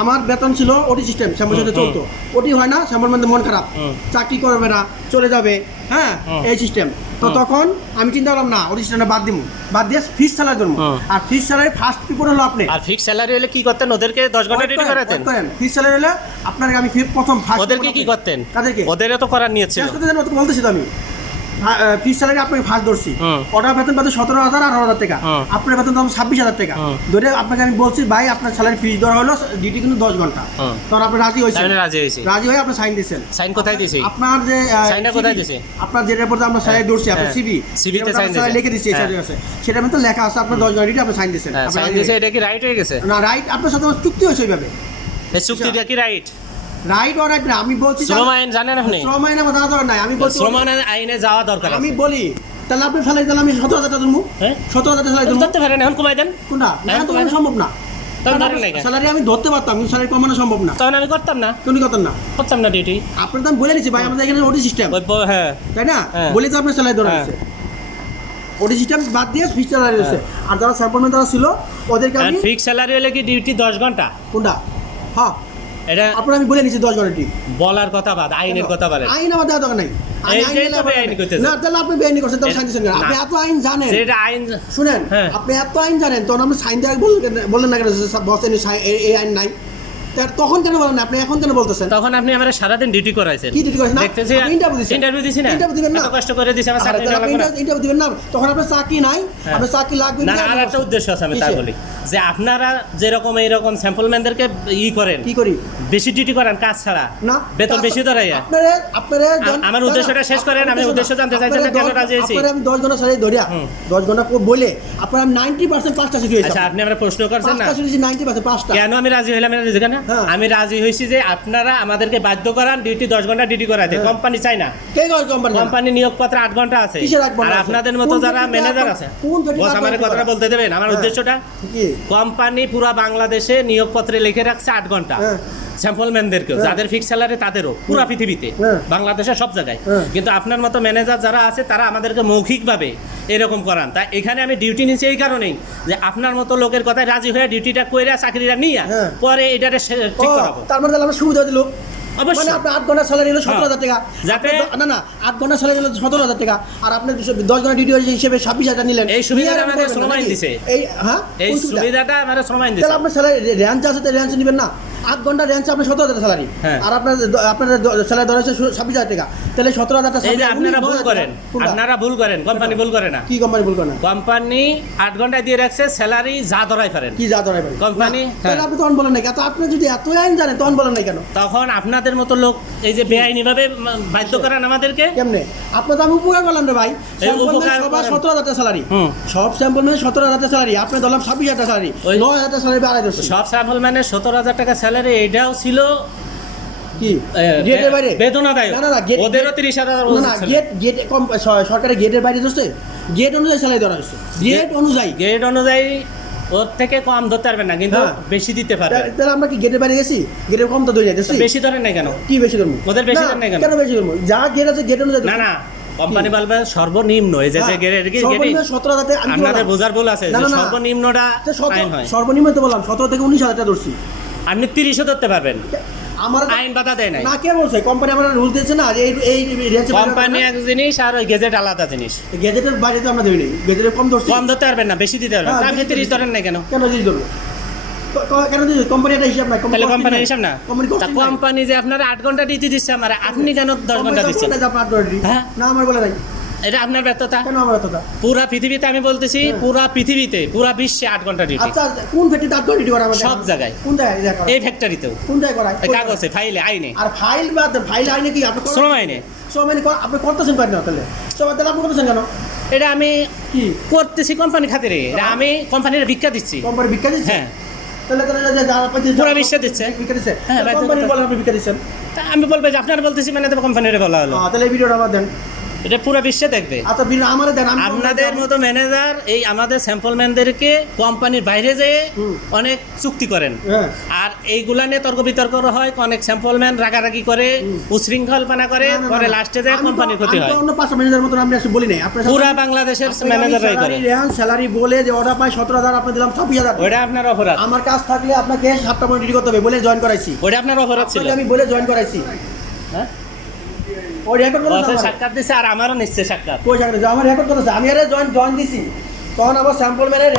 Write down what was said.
আমার বেতন ছিল ওটি সিস্টেম শ্যামল সাথে চলতো, ওটি হয় না শ্যামল মধ্যে মন খারাপ, চাকরি করবে না, চলে যাবে, হ্যাঁ এই সিস্টেম। তো তখন আমি চিন্তা করলাম না ওটি সিস্টেমটা বাদ দিয়ে ফিক্সড স্যালারি জন্য। আর ফিক্সড স্যালারি ফার্স্ট পিপল হলো আপনি। আর ফিক্সড স্যালারি হলে কি করতেন? ওদেরকে 10 ঘন্টা ডিউটি করাতেন। ফিক্সড স্যালারি হলে আপনাকে আমি প্রথম ফার্স্ট ওদেরকে কি করতেন? তাদেরকে ওদেরও তো করার নিয়েছিল। বলতেছি তো আমি ফিক্সড স্যালারি আপনাকে ফার্স্ট ধরছি, ওটার বেতন পাচ্ছে 17,000 আর 18,000 টাকা, আপনার বেতন তো 26,000 টাকা ধরে আপনাকে আমি বলছি ভাই আপনার স্যালারি ফিক্স ধরা হলো ডিউটি কিন্তু 10 ঘন্টা। তখন আপনি রাজি হয়েছেন, রাজি হয়ে আপনি সাইন দিয়েছেন। সাইন কোথায় দিয়েছি? আপনার যে সাইনটা কোথায় দিয়েছি? আপনার যে রিপোর্টে আমরা স্যালারি ধরছি আপনার সিভিতে সাইন লিখে দিয়েছি, সেটা মধ্যে লেখা আছে আপনার 10 ঘন্টা ডিউটি আপনি সাইন দিয়েছেন। সাইন দিয়েছে, এটা কি রাইট হয়ে গেছে? না রাইট, আপনার সাথে চুক্তি হয়েছে ওইভাবে। এই চুক্তিটা কি রাইট? রাইট অর রাইট না আমি বলছি শ্রম আইন জানেন আপনি? শ্রম আইনে আমার দরকার নাই, আমি বলছি শ্রম আইনে যাওয়া দরকার আছে। আমি বলি তাহলে আপনি স্যালারি দিলাম আমি 17,000 টাকা দেবো, হ্যাঁ 17,000 টাকা স্যালারি দেবো। ধরতে পারেন এখন কমাই দেন কোনটা? না তো সম্ভব না, স্যালারি আমি ধরতে পারতাম কিন্তু স্যালারি কমানো সম্ভব না। তখন আমি করতাম না। তুমি করতেন না? করতাম না ডিউটি। আপনার তো আমি বলে দিচ্ছি ভাই আমাদের এখানে ওটি সিস্টেম, হ্যাঁ তাই না? বলি তো আপনার স্যালারি ধরা আছে, ওটি সিস্টেম বাদ দিয়ে ফিক্সড স্যালারি আছে। আর যারা স্যাম্পলমেন্ট যারা ছিল ওদেরকে আমি ফিক্সড স্যালারি হলে কি ডিউটি 10 ঘন্টা? কোনটা? হ্যাঁ এটা আপনার আমি বলে নিচ্ছি 10 ঘন্টা ডিউটি। বলার কথা বাদ, আইনের কথা বলেন। আইন আমার দেওয়া দরকার নাই। না তাহলে আপনি বেআইনি করছেন, তাহলে সাইন দিচ্ছেন কেন? আপনি এত আইন জানেন, যেটা আইন শুনেন আপনি এত আইন জানেন তখন আপনি সাইন দেওয়া বললেন না কেন? বস এই আইন নাই, তখন কেন বলেন না? আপনি এখন কেন বলতেছেন? তখন আপনি আমার সারাদিন ডিউটি করাইছেন। কি ডিউটি করেছেন? দেখতেছি ইন্টারভিউ দিছি না, ইন্টারভিউ দিবেন না, এত কষ্ট করে দিছি আমার চাকরি লাগবে না। ইন্টারভিউ দিবেন না, তখন আপনার চাকরি নাই, আপনার চাকরি লাগবে না। আর একটা উদ্দেশ্য আছে, আমি তাই বলি যে আপনারা যেরকম এইরকম স্যাম্পলম্যানদেরকে করেন, কি করি বেশি ডিউটি করেন কাজ ছাড়া, না বেতন বেশি ধরাইয়া। আপনারা আমার উদ্দেশ্যটা শেষ করেন, আমি উদ্দেশ্য জানতে চাইছেন কেন রাজি হইছি। আমি 10 ঘন্টা স্যালারি ধরিয়া 10 ঘন্টা বলে আপনারা 90% 5টা ছুটি হইছে। আচ্ছা আপনি আমরা প্রশ্ন করছেন না 90% 5টা কেন আমি রাজি হইলাম? কেন আমি রাজি হইছি যে আপনারা আমাদেরকে বাধ্য করান ডিউটি 10 ঘন্টা ডিউটি করাইতে। কোম্পানি চাই না। কে কয় কোম্পানি? কোম্পানি নিয়োগপত্র 8 ঘন্টা আছে। আর আপনাদের মতো যারা ম্যানেজার আছে, বস আমারে কথাটা বলতে দেবেন। আমার উদ্দেশ্যটা কি, কোম্পানি পুরো বাংলাদেশে নিয়োগপত্রে লিখে রাখছে 8 ঘন্টা স্যাম্পলম্যানদেরকেও, যাদের ফিক্স স্যালারি তাদেরও, পুরো পৃথিবীতে বাংলাদেশের সব জায়গায়। কিন্তু আপনার মতো ম্যানেজার যারা আছে তারা আমাদেরকে মৌখিকভাবে এরকম করান। তাই এখানে আমি ডিউটি নিচ্ছি এই কারণেই যে আপনার মতো লোকের কথায় রাজি হয়ে ডিউটিটা কইরা চাকরিটা নিয়ে পরে এটারে ঠিক করাবো। তার মানে আমরা সুবিধা দিল। অবশ্যই মানে আপনার 8 ঘন্টা স্যালারি হলো 17,000 টাকা, না 8 ঘন্টা স্যালারি হলো 17,000 টাকা, আর আপনি 10 ঘন্টা ডিউটি হিসেবে 26,000 নিলেন। এই সুবিধাটা আমাদের শ্রম আইন দিছে। এই সুবিধাটা আমাদের শ্রম আইন দিছে। তাহলে আপনার স্যালারি রেঞ্জ আছে, তো রেঞ্জ নেবেন না। 8 ঘন্টা রেঞ্জ আপনার 17,000 স্যালারি, আর আপনার স্যালারি ধরা হচ্ছে 26,000 টাকা, তাহলে 17,000 টাকা। এই যে আপনারা ভুল করেন, কোম্পানি ভুল করে না। কি কোম্পানি ভুল করে না? কোম্পানি 8 ঘন্টায় দিয়ে রাখছে স্যালারি যা ধরাই পারেন। কি যা ধরাই পারেন কোম্পানি? তাহলে আপনি তখন বলেন না কেন? আপনি যদি এত আইন জানেন তখন বলেন না কেন? তখন আপনাদের মতো লোক এই যে বেআইনি ভাবে বাধ্য করেন আমাদেরকে। কেমনে? আপনি তো আমি উপকার করলাম রে ভাই। 17,000 টাকা স্যালারি, সব স্যাম্পল মানে 17,000 টাকা স্যালারি, আপনি ধরলাম 26,000 টাকা স্যালারি, 9,000 টাকা স্যালারি বাড়াই দিচ্ছি। সব স্যাম্পল মানে 17,000 টাকা স্যালারি, এটাও ছিল কি গেটের বাইরে বেতন আদায়। না ওদেরও 30,000। না গেট কম, সরকারের গেটের বাইরে দোস্তে গেট অনুযায়ী স্যালারি দেওয়া হয়েছে। গেট অনুযায়ী ওর থেকে কম ধরতে পারবেন না, কিন্তু বেশি দিতে পারবেন। তাহলে আমরা কি গেটের বাইরে গেছি? গেটের কম তো ধরে যাইতেছি। বেশি ধরেন না কেন? কি বেশি ধরবো? ওদের বেশি ধরেন না কেন? কেন বেশি ধরবো? যা গেট আছে গেট অনুযায়ী। না কোম্পানি বলবে সর্বনিম্ন, এই যে গেটের 17,000 টাকা। আপনাদের বোঝার ভুল আছে, সর্বনিম্নটা আইন হয়। সর্বনিম্ন তো বললাম 17 থেকে 19,000 টাকা ধরছি। আপনি 30ও ধরতে পারবেন, আমার আইন বাধা দেয় নাই। না কে বলছে? কোম্পানি আমরা রুল দিয়েছে না যে এই রেঞ্জ। কোম্পানি এক জিনিস আর ওই গেজেট আলাদা জিনিস। গেজেটের বাইরে তো আমরা দেই নাই, গেজেটের কম ধরছি। কম ধরতে পারবেন না, বেশি দিতে পারবেন। আপনি 30 ধরেন না কেন? কেন 30 ধরবো? কেন দিই? কোম্পানি এটা হিসাব না। তাহলে কোম্পানির হিসাব না। কোম্পানি যে আপনার 8 ঘন্টা ডিউটি দিচ্ছে, আমার আপনি কেন 10 ঘন্টা দিচ্ছেন? না আমার বলে নাই, এটা আপনার ব্যর্থতা। কেন আমার ব্যর্থতা? পুরা পৃথিবীতে আমি বলতেছি, পুরা পৃথিবীতে, পুরা বিশ্বে 8 ঘন্টা ডিউটি। আচ্ছা কোন ফ্যাক্টরিতে 8 ঘন্টা ডিউটি করা? সব জায়গায়। কোন জায়গায়? এই ফ্যাক্টরিতেও। কোন জায়গায় করা? কাগজে, ফাইলে, আইনে। আর ফাইল আইনে কি আপনি শ্রম আইনে? শ্রম আইনে আপনি করতেছেন পারেন না, তাহলে আপনি করতেছেন কেন? এটা আমি কি করতেছি কোম্পানি খাতিরে, এটা আমি কোম্পানির ভিক্ষা দিচ্ছি। কোম্পানি ভিক্ষা দিচ্ছে? হ্যাঁ। তাহলে যারা পাইছে পুরো বিশ্বে দিচ্ছে। ভিক্ষা দিচ্ছে। কোম্পানি বলেন আপনি ভিক্ষা দিচ্ছেন। আমি বলবো যে আপনারা বলতেছি মানে তো কোম্পানির বলা হলো। তাহলে এই ভিডিওটা আবার দেন। এটা পুরো বিশ্বে দেখবে। আচ্ছা আমারে দেন, আপনাদের মতো ম্যানেজার এই আমাদের স্যাম্পল ম্যানদেরকে কোম্পানির বাইরে যেয়ে অনেক চুক্তি করেন, আর এইগুলা নিয়ে তর্ক বিতর্ক হয়, অনেক স্যাম্পল ম্যান রাগারাগি করে, উশৃঙ্খলপনা করে, পরে লাস্টে যায় কোম্পানির ক্ষতি হয়। অন্য 5 ম্যানেজার মতো আমি বলি নাই, আপনার পুরো বাংলাদেশের ম্যানেজাররাই করে। স্যালারি বলে যে অর্ডার পাই 17,000 আপনি দিলাম 26,000, ওটা আপনার অপরাধ। আমার কাজ থাকলে আপনাকে 7টা পয়েন্ট ডিউটি করতে হবে বলে জয়েন করাইছি, ওটা আপনার অপরাধ ছিল। আমি বলে জয়েন করাইছি, হ্যাঁ ওই রেকর্ড করে সাক্ষাৎ দিছে, আর আমারও নিশ্চয় সাক্ষাৎ। কই সাক্ষাৎ? আমার রেকর্ড করেছে, আমি আরে জয়েন দিছি, তখন আমার স্যাম্পল ম্যানের